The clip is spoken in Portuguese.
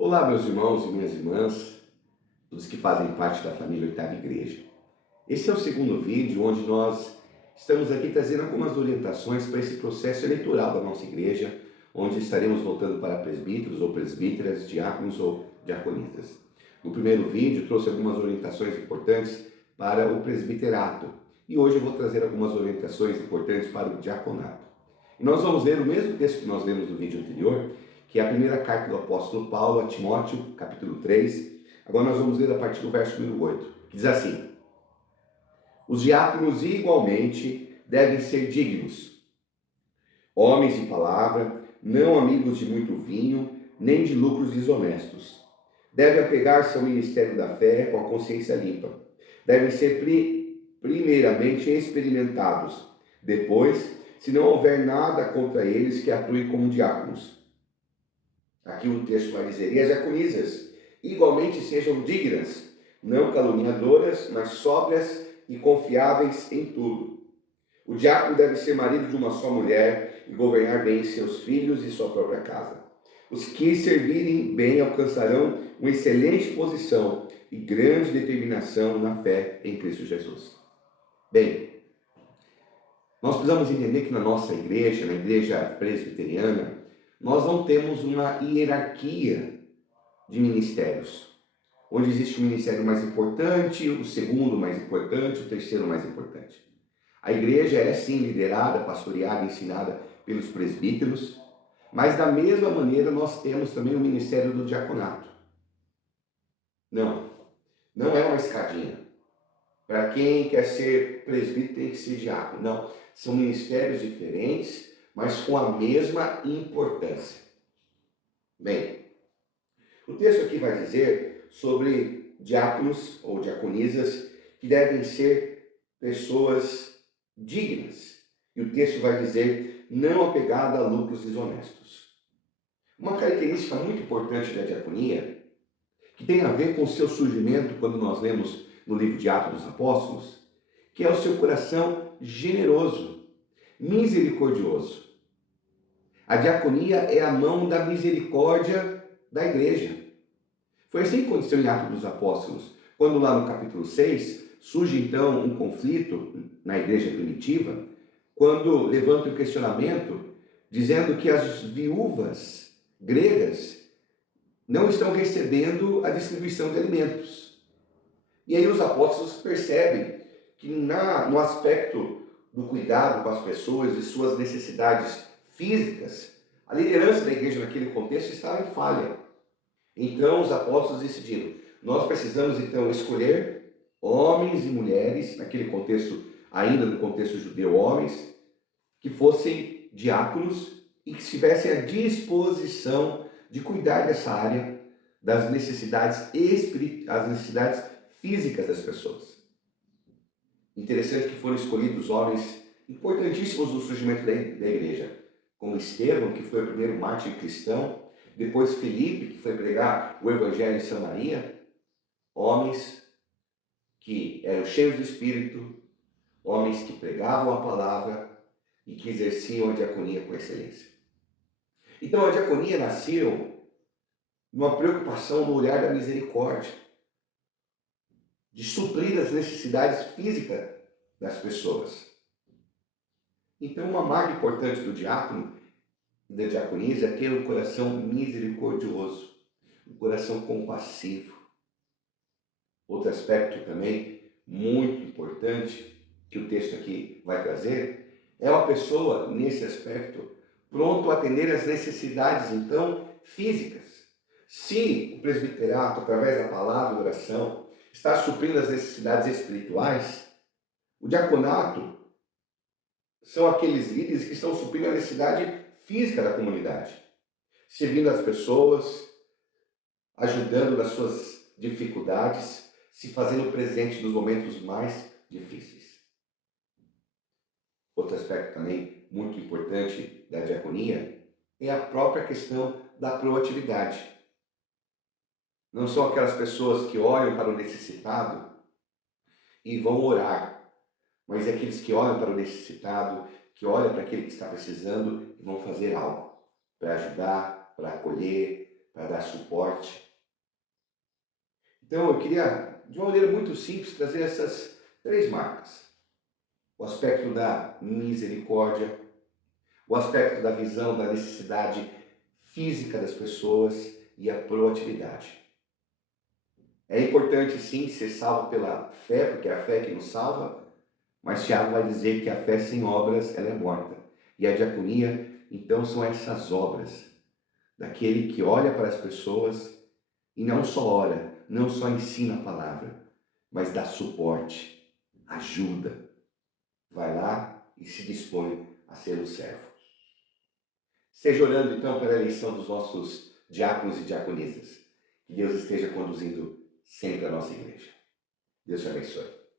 Olá, meus irmãos e minhas irmãs, todos que fazem parte da família Oitava Igreja. Esse é o segundo vídeo onde nós estamos aqui trazendo algumas orientações para esse processo eleitoral da nossa igreja, onde estaremos voltando para presbíteros ou presbíteras, diáconos ou diaconisas. No primeiro vídeo trouxe algumas orientações importantes para o presbiterato e hoje eu vou trazer algumas orientações importantes para o diaconato. E nós vamos ler o mesmo texto que nós lemos no vídeo anterior, que é a primeira carta do apóstolo Paulo a Timóteo, capítulo 3. Agora nós vamos ler a partir do verso número 8, que diz assim: os diáconos igualmente devem ser dignos, homens de palavra, não amigos de muito vinho, nem de lucros desonestos. Devem apegar-se ao ministério da fé com a consciência limpa. Devem ser primeiramente experimentados. Depois, se não houver nada contra eles, que atuem como diáconos. Aqui o texto vai dizer: e as diaconisas igualmente sejam dignas, não caluniadoras, mas sóbrias e confiáveis em tudo. O diácono deve ser marido de uma só mulher e governar bem seus filhos e sua própria casa. Os que servirem bem alcançarão uma excelente posição e grande determinação na fé em Cristo Jesus. Bem, nós precisamos entender que na nossa igreja, na igreja presbiteriana, nós não temos uma hierarquia de ministérios, onde existe o ministério mais importante, o segundo mais importante, o terceiro mais importante. A igreja é sim liderada, pastoreada, ensinada pelos presbíteros, mas da mesma maneira nós temos também o ministério do diaconato. Não é uma escadinha. Para quem quer ser presbítero tem que ser diácono. Não, são ministérios diferentes, mas com a mesma importância. Bem, o texto aqui vai dizer sobre diáconos ou diaconisas que devem ser pessoas dignas. E o texto vai dizer não apegada a lucros desonestos. Uma característica muito importante da diaconia, que tem a ver com o seu surgimento quando nós lemos no livro de Atos dos Apóstolos, que é o seu coração generoso, misericordioso. A diaconia é a mão da misericórdia da igreja. Foi assim que aconteceu em Atos dos Apóstolos, quando lá no capítulo 6 surge então um conflito na igreja primitiva, quando levanta o questionamento dizendo que as viúvas gregas não estão recebendo a distribuição de alimentos. E aí os apóstolos percebem que no aspecto do cuidado com as pessoas e suas necessidades físicas, a liderança da igreja naquele contexto estava em falha. Então os apóstolos decidiram: nós precisamos então escolher homens e mulheres, naquele contexto, ainda no contexto judeu, homens, que fossem diáconos e que estivessem à disposição de cuidar dessa área das necessidades as necessidades físicas das pessoas. Interessante que foram escolhidos homens importantíssimos no surgimento da igreja, como Estevão, que foi o primeiro mártir cristão, depois Filipe, que foi pregar o evangelho em Samaria, homens que eram cheios do Espírito, homens que pregavam a palavra e que exerciam a diaconia com excelência. Então a diaconia nasceu numa preocupação no olhar da misericórdia, de suprir as necessidades físicas das pessoas. Então uma marca importante do diácono e da diaconisa é ter um coração misericordioso, um coração compassivo. Outro aspecto também muito importante que o texto aqui vai trazer é uma pessoa, nesse aspecto, pronto a atender às necessidades, então, físicas. Se o presbiterato, através da palavra e oração, está suprindo as necessidades espirituais, o diaconato são aqueles líderes que estão suprindo a necessidade física da comunidade, servindo as pessoas, ajudando nas suas dificuldades, se fazendo presente nos momentos mais difíceis. Outro aspecto também muito importante da diaconia é a própria questão da proatividade. Não são aquelas pessoas que olham para o necessitado e vão orar, mas é aqueles que olham para o necessitado, que olham para aquele que está precisando e vão fazer algo para ajudar, para acolher, para dar suporte. Então eu queria, de uma maneira muito simples, trazer essas três marcas. O aspecto da misericórdia, o aspecto da visão da necessidade física das pessoas e a proatividade. É importante sim ser salvo pela fé, porque é a fé que nos salva, mas Tiago vai dizer que a fé sem obras ela é morta. E a diaconia, então, são essas obras daquele que olha para as pessoas e não só olha, não só ensina a palavra, mas dá suporte, ajuda, vai lá e se dispõe a ser um servo. Esteja orando então pela eleição dos nossos diáconos e diaconisas. Que Deus esteja conduzindo sempre a nossa igreja. Deus te abençoe.